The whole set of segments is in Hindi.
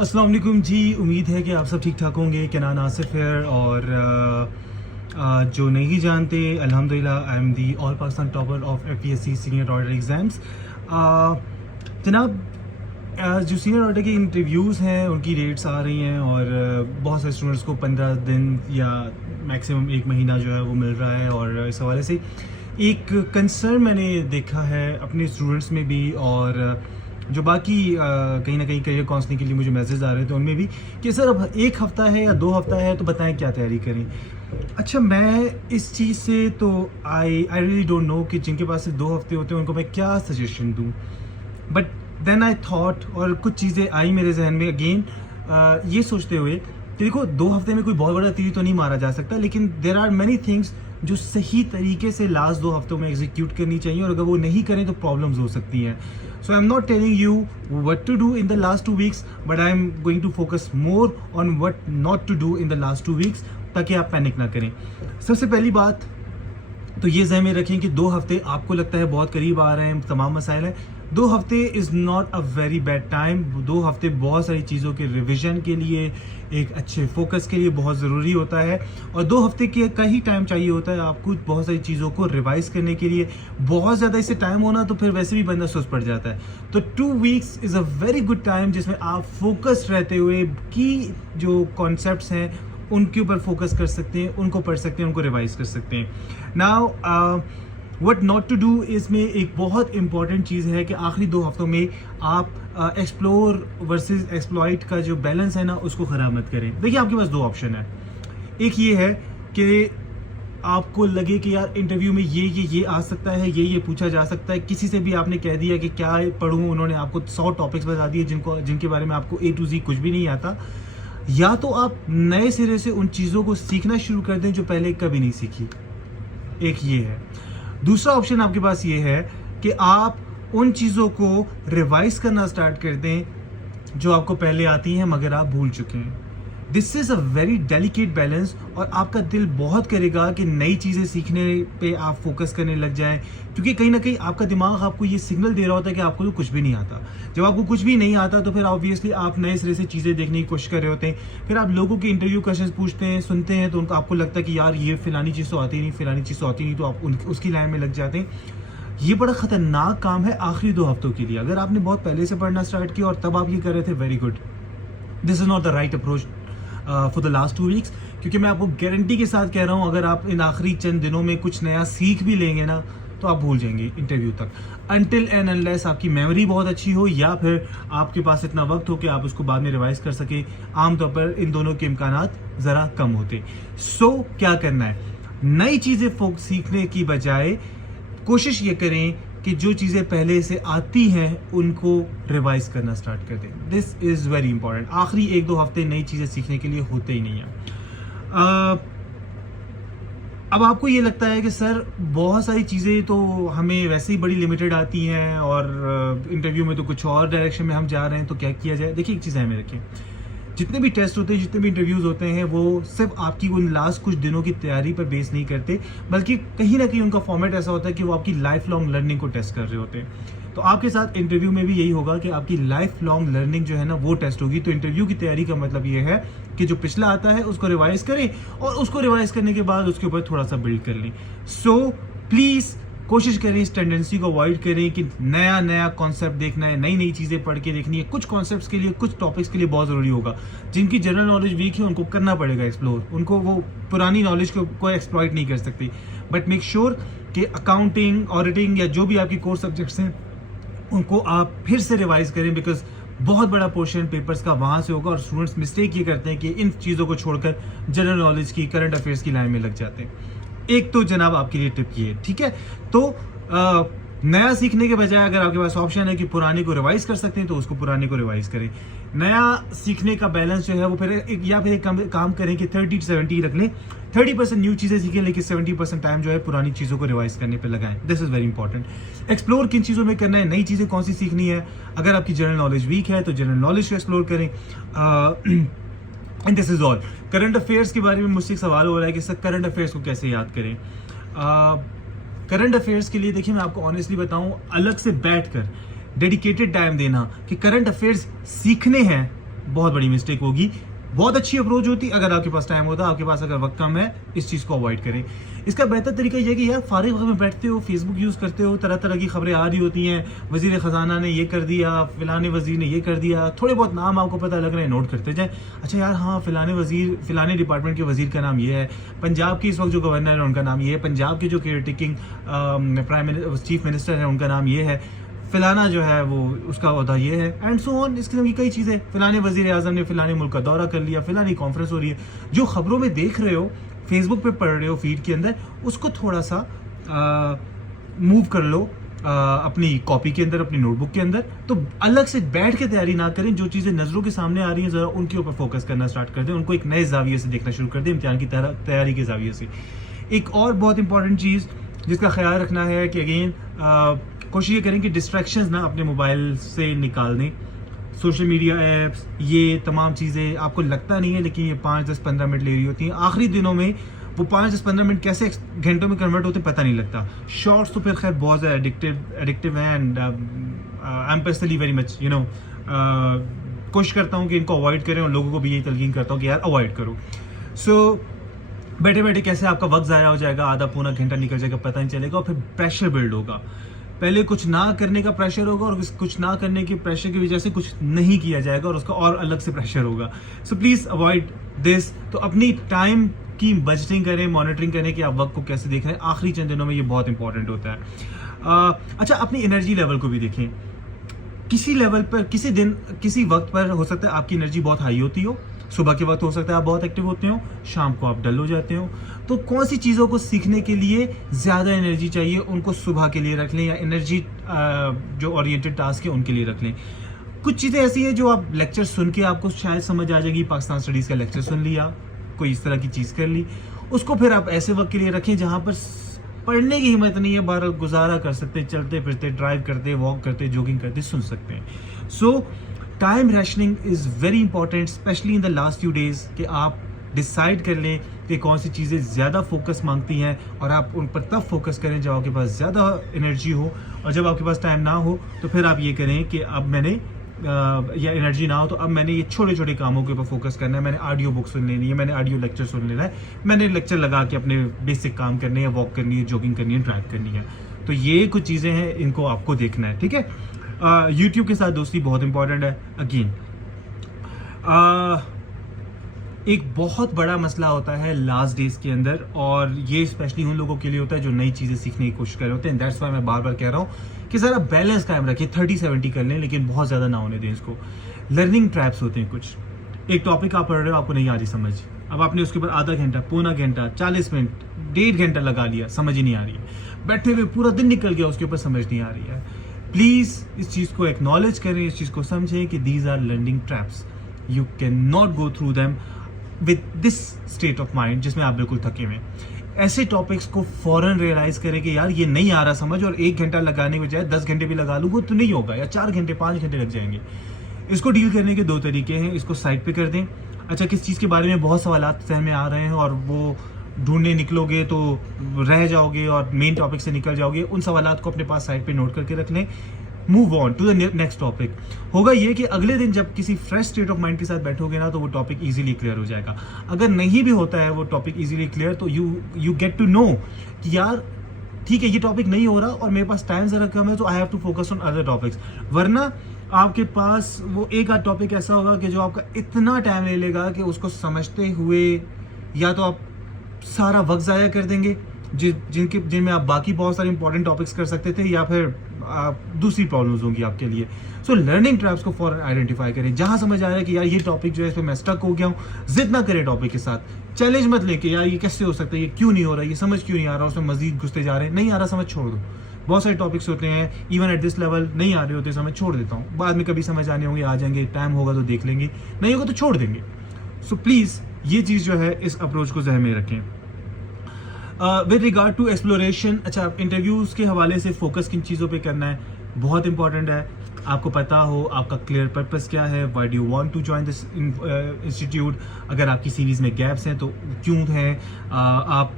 अस्सलाम वालेकुम जी। उम्मीद है कि आप सब ठीक ठाक होंगे। केनान आसिफ है और जो नहीं जानते, अल्हम्दुलिल्लाह I am the all Pakistan topper of FPSC senior auditor exams. जनाब, जो सीनियर ऑडिटर के इंटरव्यूज़ हैं उनकी डेट्स आ रही हैं और बहुत सारे स्टूडेंट्स को 15 दिन या मैक्सिमम 1 महीना जो है वो मिल रहा है। और इस हवाले से एक कंसर्न मैंने देखा है अपने स्टूडेंट्स में भी और जो बाकी कहीं ना कहीं करियर काउंसलिंग के लिए मुझे मैसेज आ रहे थे उनमें भी, कि सर अब 1 हफ़्ता है या 2 हफ़्ता है तो बताएं क्या तैयारी करें। अच्छा, मैं इस चीज़ से तो आई रियली डोंट नो कि जिनके पास सिर्फ 2 हफ़्ते होते हैं उनको मैं क्या सजेशन दूँ। बट देन आई थॉट, और कुछ चीज़ें आई मेरे जहन में अगेन, ये सोचते हुए कि देखो 2 हफ़्ते में कोई बहुत बड़ा तीर तो नहीं मारा जा सकता, लेकिन देर आर मैनी थिंग्स जो सही तरीके से लास्ट 2 हफ्तों में एग्जीक्यूट करनी चाहिए, और अगर वो नहीं करें तो प्रॉब्लम्स हो सकती हैं। So I am not telling you what to do in the last 2 weeks, but I am going to focus more on what not to do in the last 2 weeks, ताकि आप पैनिक ना करें। सबसे पहली बात तो ये ज़हन में रखें कि 2 हफ्ते आपको लगता है बहुत करीब आ रहे हैं, तमाम मसाइल हैं। 2 हफ्ते is not a very bad time. 2 हफ्ते बहुत सारी चीज़ों के रिवीजन के लिए, एक अच्छे फोकस के लिए बहुत ज़रूरी होता है। और 2 हफ्ते के का ही टाइम चाहिए होता है आपको बहुत सारी चीज़ों को रिवाइज करने के लिए। बहुत ज़्यादा इससे टाइम होना तो फिर वैसे भी बंदा सुस्त पड़ जाता है। तो 2 weeks is a very good time जिसमें आप फोकस्ड रहते हुए की जो कॉन्सेप्ट्स हैं उनके ऊपर फोकस कर सकते हैं, उनको पढ़ सकते हैं, उनको रिवाइज कर सकते हैं। Now what not to do, इसमें एक बहुत इंपॉर्टेंट चीज़ है कि आखिरी 2 हफ्तों में आप एक्सप्लोर वर्सेस एक्सप्लॉइट का जो बैलेंस है ना उसको ख़राब मत करें। देखिए, आपके पास 2 ऑप्शन है। एक ये है कि आपको लगे कि यार इंटरव्यू में ये आ सकता है, ये पूछा जा सकता है। किसी से भी आपने कह दिया कि क्या पढ़ूं, उन्होंने आपको 100 टॉपिक्स बता दिए जिनके बारे में आपको A to Z कुछ भी नहीं आता। या तो आप नए सिरे से उन चीज़ों को सीखना शुरू कर दें जो पहले कभी नहीं सीखी। एक ये है। दूसरा ऑप्शन आपके पास ये है कि आप उन चीज़ों को रिवाइज करना स्टार्ट कर दें जो आपको पहले आती हैं मगर आप भूल चुके हैं। This is a very delicate balance, और आपका दिल बहुत करेगा कि नई चीज़ें सीखने पे आप फोकस करने लग जाएं, क्योंकि कहीं ना कहीं आपका दिमाग आपको ये सिग्नल दे रहा होता है कि आपको तो कुछ भी नहीं आता। जब आपको कुछ भी नहीं आता तो फिर ऑब्वियसली आप नए सिरे से चीज़ें देखने की कोशिश कर रहे होते हैं। फिर आप लोगों के इंटरव्यू क्वेश्चन पूछते हैं, सुनते हैं, तो उनको आपको लगता है कि यार ये फ़लानी चीज़ तो आती नहीं, फ़लानी चीज़ तो आती नहीं, तो आप उसकी लाइन में लग जाते हैं। ये बड़ा ख़तरनाक काम है आखिरी 2 हफ्तों के लिए। अगर आपने बहुत पहले से पढ़ना स्टार्ट किया और तब आप ये कर रहे थे, very good, this is not the right approach for the last 2 weeks. क्योंकि मैं आपको गारंटी के साथ कह रहा हूँ, अगर आप इन आखिरी चंद दिनों में कुछ नया सीख भी लेंगे ना तो आप भूल जाएंगे इंटरव्यू तक, अनटिल एंड अनलेस आपकी मेमोरी बहुत अच्छी हो या फिर आपके पास इतना वक्त हो कि आप उसको बाद में रिवाइज कर सके। आमतौर पर इन दोनों के इम्कानात ज़रा कम होते। सो क्या करना है, नई चीज़ें सीखने की बजाय कोशिश ये करें कि जो चीज़ें पहले से आती हैं उनको रिवाइज करना स्टार्ट कर दें। This is very important. आखिरी 1-2 हफ्ते नई चीज़ें सीखने के लिए होते ही नहीं हैं। अब आपको ये लगता है कि सर बहुत सारी चीज़ें तो हमें वैसे ही बड़ी लिमिटेड आती हैं और इंटरव्यू में तो कुछ और डायरेक्शन में हम जा रहे हैं, तो क्या किया जाए। देखिए, एक चीज़ है में रखें, जितने भी टेस्ट होते हैं, जितने भी इंटरव्यूज़ होते हैं, वो सिर्फ आपकी उन लास्ट कुछ दिनों की तैयारी पर बेस नहीं करते, बल्कि कहीं ना कहीं उनका फॉर्मेट ऐसा होता है कि वो आपकी लाइफ लॉन्ग लर्निंग को टेस्ट कर रहे होते हैं। तो आपके साथ इंटरव्यू में भी यही होगा कि आपकी लाइफ लॉन्ग लर्निंग जो है ना वो टेस्ट होगी। तो इंटरव्यू की तैयारी का मतलब ये है कि जो पिछला आता है उसको रिवाइज करें, और उसको रिवाइज करने के बाद उसके ऊपर थोड़ा सा बिल्ड कर लें। सो प्लीज़ कोशिश करें इस टेंडेंसी को अवॉइड करें कि नया कॉन्सेप्ट देखना है, नई चीज़ें पढ़ के देखनी है। कुछ कॉन्सेप्ट्स के लिए, कुछ टॉपिक्स के लिए बहुत ज़रूरी होगा। जिनकी जनरल नॉलेज वीक है उनको करना पड़ेगा एक्सप्लोर, उनको वो पुरानी नॉलेज को एक्सप्लॉइट नहीं कर सकती। बट मेक श्योर कि अकाउंटिंग, ऑडिटिंग या जो भी आपकी कोर सब्जेक्ट्स हैं उनको आप फिर से रिवाइज करें, बिकॉज बहुत बड़ा पोर्शन पेपर्स का वहाँ से होगा। और स्टूडेंट्स मिस्टेक ये करते हैं कि इन चीज़ों को छोड़कर जनरल नॉलेज की, करंट अफेयर्स की लाइन में लग जाते हैं। एक तो जनाब आपके लिए टिप ये है, ठीक है। तो नया सीखने के बजाय अगर आपके पास ऑप्शन है कि पुराने को रिवाइज कर सकते हैं तो उसको पुराने को रिवाइज करें। नया सीखने का बैलेंस जो है वो फिर एक काम करें कि 30-70 रख लें। 30% न्यू चीज़ें सीखें, लेकिन 70% टाइम जो है पुरानी चीज़ों को रिवाइज करने पे लगाएं। This is very important. Explore किन चीज़ों में करना है, नई चीज़ें कौन सी सीखनी है। अगर आपकी जनरल नॉलेज वीक है तो जनरल नॉलेज को एक्सप्लोर करें। And this is all. Current affairs के बारे में मुझसे एक सवाल हो रहा है कि सर करंट अफेयर्स को कैसे याद करें। करंट अफेयर्स के लिए देखिए, मैं आपको ऑनेस्टली बताऊं, अलग से बैठकर डेडिकेटेड टाइम देना कि करंट अफेयर्स सीखने हैं, बहुत बड़ी मिस्टेक होगी। बहुत अच्छी अप्रोच होती अगर आपके पास टाइम होता, आपके पास अगर वक्त कम है, इस चीज़ को अवॉइड करें। इसका बेहतर तरीका यह है कि यार फारिग वक्त में बैठते हो, फेसबुक यूज़ करते हो, तरह तरह की खबरें आ रही होती हैं, वज़ीर ख़जाना ने ये कर दिया, फ़िलाने वज़ीर ने ये कर दिया, थोड़े बहुत नाम आपको पता लग रहे हैं, नोट करते जाएँ। अच्छा यार हाँ, फ़िलाने वज़ीर, फ़िलाने डिपार्टमेंट के वज़ीर का नाम ये है, पंजाब के इस वक्त जो गवर्नर है उनका नाम ये है, पंजाब के जो केयर टेकिंग चीफ मिनिस्टर है उनका नाम ये है, फ़िलाना जो है वो उसका ओहदा ये है, एंड सो ऑन। इस किस्म की कई चीज़ें, फ़िलाने वज़ीर आज़म ने फ़िलाने मुल्क का दौरा कर लिया, फ़िलानी कॉन्फ्रेंस हो रही है। जो खबरों में देख रहे हो, फेसबुक पे पढ़ रहे हो फीड के अंदर, उसको थोड़ा सा मूव कर लो अपनी कॉपी के अंदर, अपनी नोटबुक के अंदर। तो अलग से बैठ के तैयारी ना करें, जो चीज़ें नज़रों के सामने आ रही हैं ज़रा उनके ऊपर फोकस करना स्टार्ट कर दें, उनको एक नए ज़ाविये से देखना शुरू कर दें, इम्तिहान की तैयारी के ज़ाविये से। एक और बहुत इंपॉर्टेंट चीज़ जिसका ख्याल रखना है कि अगेन कोशिश ये करें कि डिस्ट्रैक्शंस ना अपने मोबाइल से निकाल दें। सोशल मीडिया ऐप्स, ये तमाम चीज़ें आपको लगता नहीं है लेकिन ये 5, 10, 15 मिनट ले रही होती हैं। आखिरी दिनों में वो 5, 10, 15 मिनट कैसे घंटों में कन्वर्ट होते पता नहीं लगता। शॉर्ट्स तो फिर खैर बहुत ज़्यादा एडिक्टिव है, and I am personally very much कोशिश करता हूँ कि इनको अवॉइड करें, और लोगों को भी यही तलकीन करता हूँ कि यार अवॉइड करो। सो बैठे बैठे कैसे आपका वक्त ज़ाया हो जाएगा, आधा पौना घंटा निकल जाएगा, पता नहीं चलेगा, और फिर प्रेशर बिल्ड होगा। पहले कुछ ना करने का प्रेशर होगा, और कुछ ना करने के प्रेशर की वजह से कुछ नहीं किया जाएगा, और उसका और अलग से प्रेशर होगा। So please avoid this. तो अपनी टाइम की बजटिंग करें, मॉनिटरिंग करें कि आप वक्त को कैसे देख रहे हैं। आखिरी चंद दिनों में ये बहुत इंपॉर्टेंट होता है। अच्छा, अपनी एनर्जी लेवल को भी देखें। किसी लेवल पर, किसी दिन, किसी वक्त पर हो सकता है आपकी एनर्जी बहुत हाई होती हो, सुबह के वक्त हो सकता है आप बहुत एक्टिव होते हो, शाम को आप डल हो जाते हो। तो कौन सी चीज़ों को सीखने के लिए ज़्यादा एनर्जी चाहिए, उनको सुबह के लिए रख लें, या एनर्जी जो ओरिएंटेड टास्क है उनके लिए रख लें। कुछ चीज़ें ऐसी हैं जो आप लेक्चर सुन के आपको शायद समझ आ जाएगी। पाकिस्तान स्टडीज़ का लेक्चर सुन लिया, कोई इस तरह की चीज़ कर ली, उसको फिर आप ऐसे वक्त के लिए रखें जहाँ पर पढ़ने की हिम्मत नहीं है, बाहर गुजारा कर सकते, चलते फिरते, ड्राइव करते, वॉक करते, जॉगिंग करते सुन सकते हैं। सो time rationing is very important, specially in the last few days, कि आप डिसाइड कर लें कि कौन सी चीज़ें ज़्यादा फोकस मांगती हैं, और आप उन पर तब फोकस करें जब आपके पास ज़्यादा एनर्जी हो, और जब आपके पास टाइम ना हो तो फिर आप ये करें कि अब मैंने या एनर्जी ना हो तो अब मैंने ये छोटे छोटे कामों के ऊपर फोकस करना है। मैंने ऑडियो बुक सुन लेनी है, मैंने ऑडियो लेक्चर सुन लेना है, मैंने लेक्चर लगा के अपने बेसिक काम करने हैं, वॉक करनी है, जॉगिंग करनी है, ड्राइव करनी है। तो ये कुछ चीज़ें हैं, इनको आपको देखना है, ठीक है। यूट्यूब के साथ दोस्ती बहुत इंपॉर्टेंट है। अगेन एक बहुत बड़ा मसला होता है लास्ट डेज के अंदर, और ये स्पेशली उन लोगों के लिए होता है जो नई चीज़ें सीखने की कोशिश कर रहे होते हैं। दैट्स वाई मैं बार बार कह रहा हूँ कि ज़रा बैलेंस कायम रखें, 30-70 कर लें, लेकिन बहुत ज़्यादा ना होने दें इसको। लर्निंग ट्रैप्स होते हैं कुछ। एक टॉपिक आप पढ़ रहे हो, आपको नहीं आ रही समझ, अब आपने उसके ऊपर आधा घंटा, पौना घंटा, 40 मिनट, 1.5 घंटा लगा लिया, समझ ही नहीं आ रही है। बैठे हुए पूरा दिन निकल गया, उसके ऊपर समझ नहीं आ रही है। प्लीज़ इस चीज़ को एक्नॉलेज करें, इस चीज़ को समझें कि these are learning traps, you can not go through them with this state of mind जिसमें आप बिल्कुल थके हुए। ऐसे टॉपिक्स को फौरन रियलाइज करें कि यार ये नहीं आ रहा समझ, और 1 घंटा लगाने के बजाय 10 घंटे भी लगा लूँ तो नहीं होगा, या 4 घंटे 5 घंटे लग जाएंगे। इसको डील करने के 2 तरीके हैं, इसको साइड पे कर दें। अच्छा, किस चीज़ के बारे में बहुत सवालात सहन में आ रहे हैं और वो ढूंढने निकलोगे तो रह जाओगे और मेन टॉपिक से निकल जाओगे, उन सवालात को अपने पास साइड पे नोट करके रख लें। Move on to the next topic. होगा ये कि अगले दिन जब किसी फ्रेश स्टेट ऑफ माइंड के साथ बैठोगे ना, तो वो टॉपिक इजीली क्लियर हो जाएगा। अगर नहीं भी होता है वो टॉपिक इजीली क्लियर, तो यू गेट टू नो कि यार ठीक है, ये टॉपिक नहीं हो रहा और मेरे पास टाइम ज़रा कम है, तो I have to focus on other topics. वरना आपके पास वो एक आध टॉपिक ऐसा होगा कि जो आपका इतना टाइम ले लेगा कि उसको समझते हुए या तो आप सारा वक्त ज़ाया कर देंगे जिनमें आप बाकी बहुत सारे इंपॉर्टेंट टॉपिक्स कर सकते थे, या फिर दूसरी प्रॉब्लम्स होंगी आपके लिए। सो लर्निंग ट्रैप्स को फॉरन आइडेंटिफाई करें। जहां समझ आ रहा है कि यार ये टॉपिक जो है इस पर मैं स्टक हो गया हूँ, जिद ना करें टॉपिक के साथ, चैलेंज मत लेके यार ये कैसे हो सकता है, ये क्यों नहीं हो रहा, ये समझ क्यों नहीं आ रहा, उसमें मजीद घुसते जा रहे हैं, नहीं आ रहा समझ, छोड़ दो। बहुत सारे टॉपिक्स होते हैं इवन एट दिस लेवल नहीं आ रहे होते, समझ छोड़ देता हूँ, बाद में कभी समझ आने होंगे, आ जाएंगे, टाइम होगा तो देख लेंगे, नहीं होगा तो छोड़ देंगे। सो प्लीज़ ये चीज़ जो है इस अप्रोच को जहन में रखें। विद रिगार्ड टू एक्सप्लोरेशन, अच्छा इंटरव्यूज़ के हवाले से फोकस किन चीज़ों पे करना है बहुत इंपॉर्टेंट है। आपको पता हो आपका क्लियर पर्पस क्या है, why do you want to join this institute. अगर आपकी सीरीज़ में गैप्स हैं तो क्यों हैं, आप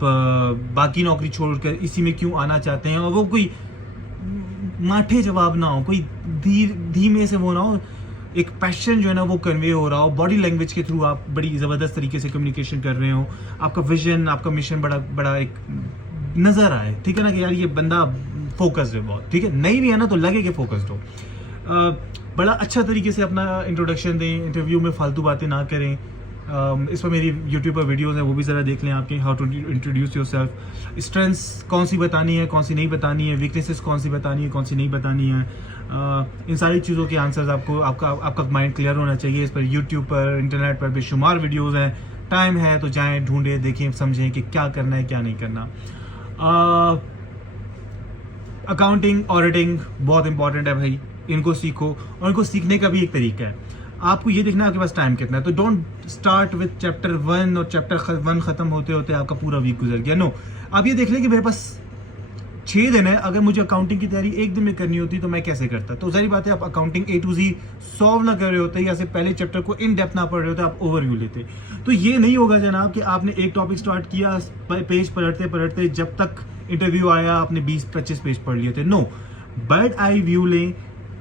बाकी नौकरी छोड़कर इसी में क्यों आना चाहते हैं, और वो कोई माठे जवाब ना हो, कोई धीमे से वो ना हो एक पैशन जो है ना वो कन्वे हो रहा हो, बॉडी लैंग्वेज के थ्रू आप बड़ी ज़बरदस्त तरीके से कम्युनिकेशन कर रहे हो, आपका विजन, आपका मिशन बड़ा बड़ा एक नज़र आए, ठीक है ना, कि यार ये बंदा फोकस्ड है बहुत, ठीक है, नहीं भी है ना तो लगे कि फोकस्ड हो। बड़ा अच्छा तरीके से अपना इंट्रोडक्शन दें, इंटरव्यू में फालतू बातें ना करें। इस पर मेरी यूट्यूब पर वीडियोस हैं, वो भी ज़रा देख लें आपके, how to introduce yourself, strengths कौन सी बतानी है, कौन सी नहीं बतानी है, वीकनेसेस कौन सी बतानी है, कौन सी नहीं बतानी है। इन सारी चीज़ों के आंसर्स आपको आपका माइंड क्लियर होना चाहिए। इस पर यूट्यूब पर, इंटरनेट पर बेशुमार वीडियोज़ हैं, टाइम है तो जाएँ, ढूंढें, देखें, समझें कि क्या करना है क्या नहीं करना। अकाउंटिंग, ऑडिटिंग बहुत इंपॉर्टेंट है भाई, इनको सीखो, और इनको सीखने का भी एक तरीका है। आपको ये देखना है आपके पास टाइम कितना है, तो डोंट स्टार्ट विद चैप्टर 1 और चैप्टर 1 खत्म होते होते आपका पूरा वीक गुजर गया। नो, आप ये देख लें कि मेरे पास 6 दिन है, अगर मुझे अकाउंटिंग की तैयारी एक दिन में करनी होती तो मैं कैसे करता। तो जाहिर बात है आप accounting A to Z solve ना कर रहे होते, या से पहले चैप्टर को इन डेप्थ ना पढ़ रहे होते, आप ओवरव्यू लेते। तो ये नहीं होगा जनाब कि आपने एक टॉपिक स्टार्ट किया, पेज पलटते पलटते जब तक इंटरव्यू आया आपने 20-25 पेज पढ़ लिए थे। नो, बर्ड आई व्यू लें,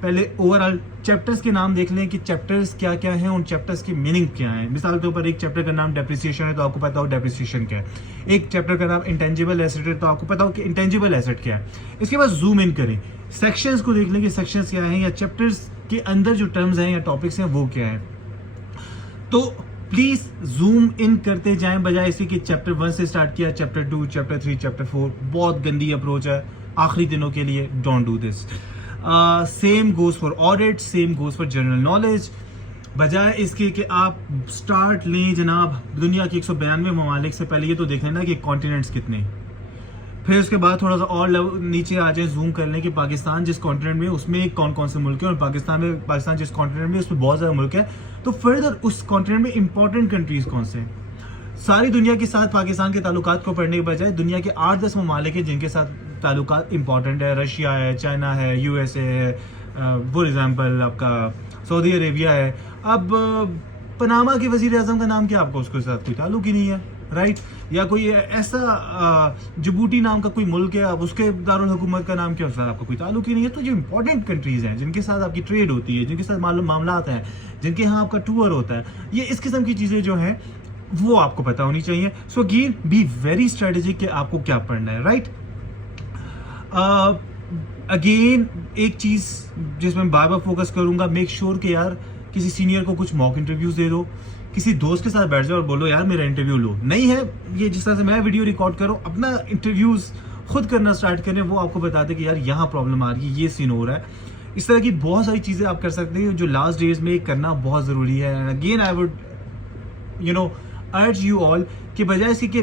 पहले ओवरऑल चैप्टर्स के नाम देख लें कि चैप्टर्स क्या क्या हैं, उन चैप्टर्स की मीनिंग क्या है। मिसाल के ऊपर एक चैप्टर का नाम डेप्रिसिएशन है तो आपको पता हो डेप्रिसिएशन क्या है, एक चैप्टर का नाम इंटेंजिबल एसेट है तो आपको पता हो कि इंटेंजिबल एसेट क्या है। इसके बाद जूम इन करें, सेक्शंस को देख लें कि सेक्शंस क्या हैं, या चैप्टर्स के अंदर जो टर्म्स हैं या टॉपिक्स हैं वो क्या है। तो प्लीज जूम इन करते जाएं, बजाय इसी कि चैप्टर 1 से स्टार्ट किया, चैप्टर 2, चैप्टर 3, चैप्टर 4। बहुत गंदी अप्रोच है आखिरी दिनों के लिए, don't do this. Same goes for audit, same goes for general knowledge. बजाय इसके कि आप स्टार्ट लें जनाब दुनिया के 192 ममालिक से, पहले ये तो देख लेना कि कॉन्टिनेंट्स कितने, फिर उसके बाद थोड़ा सा और नीचे आ जाए, जूम कर लें कि पाकिस्तान जिस कॉन्टिनेंट में उसमें कौन कौन से मुल्क हैं, और पाकिस्तान जिस कॉन्टिनेंट में उसमें बहुत ज़्यादा मुल्क है, तो फर्दर उस कॉन्टिनेंट में इंपॉर्टेंट कंट्रीज कौन से हैं। सारी दुनिया के साथ पाकिस्तान के ताल्लुकात को पढ़ने के बजाय दुनिया के 8-10 ममालिक हैं जिनके साथ ताल्लुकात इंपॉर्टेंट है, रशिया है, चाइना है, USA है, फॉर एग्जाम्पल आपका सऊदी अरेबिया है। अब पनामा के वजीर आजम का नाम क्या, आपको उसके साथ कोई ताल्लुक ही नहीं है, राइट। या कोई ऐसा जिबूटी नाम का कोई मुल्क है, अब उसके दारुल हुकूमत का नाम क्या, उसके साथ आपका कोई ताल्लुक ही नहीं है। तो जो इंपॉर्टेंट कंट्रीज हैं जिनके साथ आपकी ट्रेड होती है, जिनके साथ मामलात हैं, जिनके यहाँ आपका टूर होता है, ये इस किस्म की चीज़ें जो हैं वो आपको पता होनी चाहिए। So again be very strategic कि आपको क्या पढ़ना है, राइट। अगेन एक चीज़ जिसमें बार बार फोकस करूंगा, मेक श्योर कि यार किसी सीनियर को कुछ मॉक इंटरव्यूज दे दो, किसी दोस्त के साथ बैठ जाओ और बोलो यार मेरा इंटरव्यू लो। नहीं है ये जिस तरह से मैं वीडियो रिकॉर्ड कर रहा हूँ, अपना इंटरव्यूज खुद करना स्टार्ट करें, वो आपको बता दे कि यार यहाँ प्रॉब्लम आ रही है, ये सीन हो रहा है। इस तरह की बहुत सारी चीज़ें आप कर सकते हैं जो लास्ट डेज में करना बहुत ज़रूरी है। And again I would urge you all कि बजाय इसके कि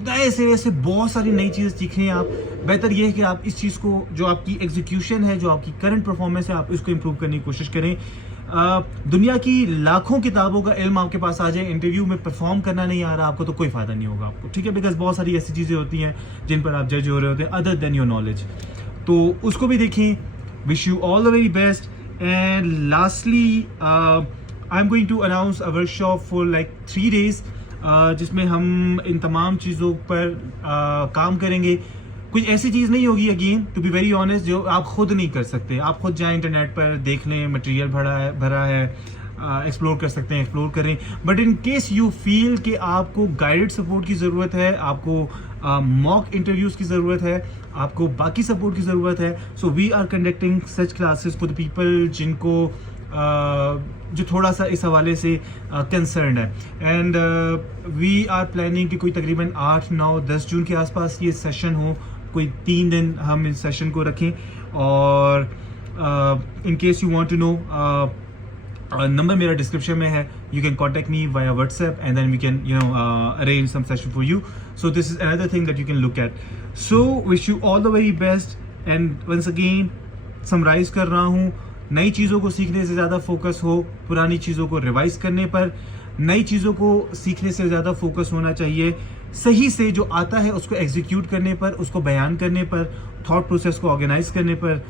नए सिरे से बहुत सारी नई चीज़ें सीखें आप, बेहतर यह है कि आप इस चीज़ को, जो आपकी एग्जीक्यूशन है, जो आपकी करंट परफॉर्मेंस है, आप इसको इंप्रूव करने की कोशिश करें। दुनिया की लाखों किताबों का इल्म आपके पास आ जाए, इंटरव्यू में परफॉर्म करना नहीं आ रहा आपको, तो कोई फायदा नहीं होगा आपको, ठीक है। बिकॉज बहुत सारी ऐसी चीज़ें होती हैं जिन पर आप जज हो रहे होते हैं अदर देन योर नॉलेज, तो उसको भी देखें। Wish you all the very best. And lastly I am going to announce a workshop for like 3 days जिसमें हम इन तमाम चीज़ों पर काम करेंगे। कुछ ऐसी चीज़ नहीं होगी, again to be very honest, जो आप खुद नहीं कर सकते। आप खुद जाएं इंटरनेट पर, देख लें, मटेरियल भरा है, एक्सप्लोर कर सकते हैं, एक्सप्लोर करें। But in case you feel कि आपको गाइडेड सपोर्ट की ज़रूरत है, आपको मॉक इंटरव्यूज़ की ज़रूरत है, आपको बाकी सपोर्ट की ज़रूरत है, so we are conducting such classes for the people जिनको जो थोड़ा सा इस हवाले से कंसर्न है। एंड वी आर प्लानिंग कि कोई तकरीबन 8, 9, 10 जून के आसपास ये सेशन हो, कोई 3 दिन हम इस सेशन को रखें। और in case you want to know, number मेरा डिस्क्रिप्शन में है, you can contact me via WhatsApp and then we can arrange some session for you. So this is another thing that you can look at. So wish you all the very best. And once again summarise कर रहा हूँ, नई चीज़ों को सीखने से ज़्यादा फोकस हो पुरानी चीज़ों को रिवाइज करने पर, नई चीज़ों को सीखने से ज़्यादा फोकस होना चाहिए सही से जो आता है उसको एग्जीक्यूट करने पर, उसको बयान करने पर, थॉट प्रोसेस को ऑर्गेनाइज करने पर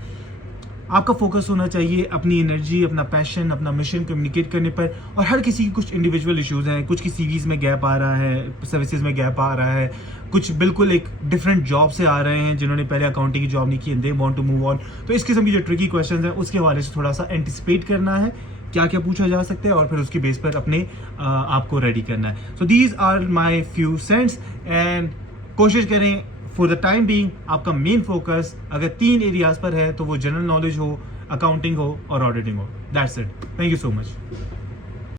आपका फोकस होना चाहिए। अपनी एनर्जी, अपना पैशन, अपना मिशन कम्युनिकेट करने पर। और हर किसी की कुछ इंडिविजुअल इश्यूज हैं, कुछ की सीवीज में गैप आ रहा है, सर्विसेज में गैप आ रहा है, कुछ बिल्कुल एक डिफरेंट जॉब से आ रहे हैं जिन्होंने पहले अकाउंटिंग की जॉब नहीं की, they want to move on. तो इस किस्म की जो ट्रिकी क्वेश्चंस हैं उसके हवाले से थोड़ा सा एंटिसिपेट करना है, क्या क्या पूछा जा सकता है और फिर उसकी बेस पर अपने आपको रेडी करना है. So these are my few cents and कोशिश करें फॉर द टाइम बीइंग आपका मेन फोकस अगर 3 एरियाज पर है तो वो जनरल नॉलेज हो, अकाउंटिंग हो और ऑडिटिंग हो. That's it. Thank you so much.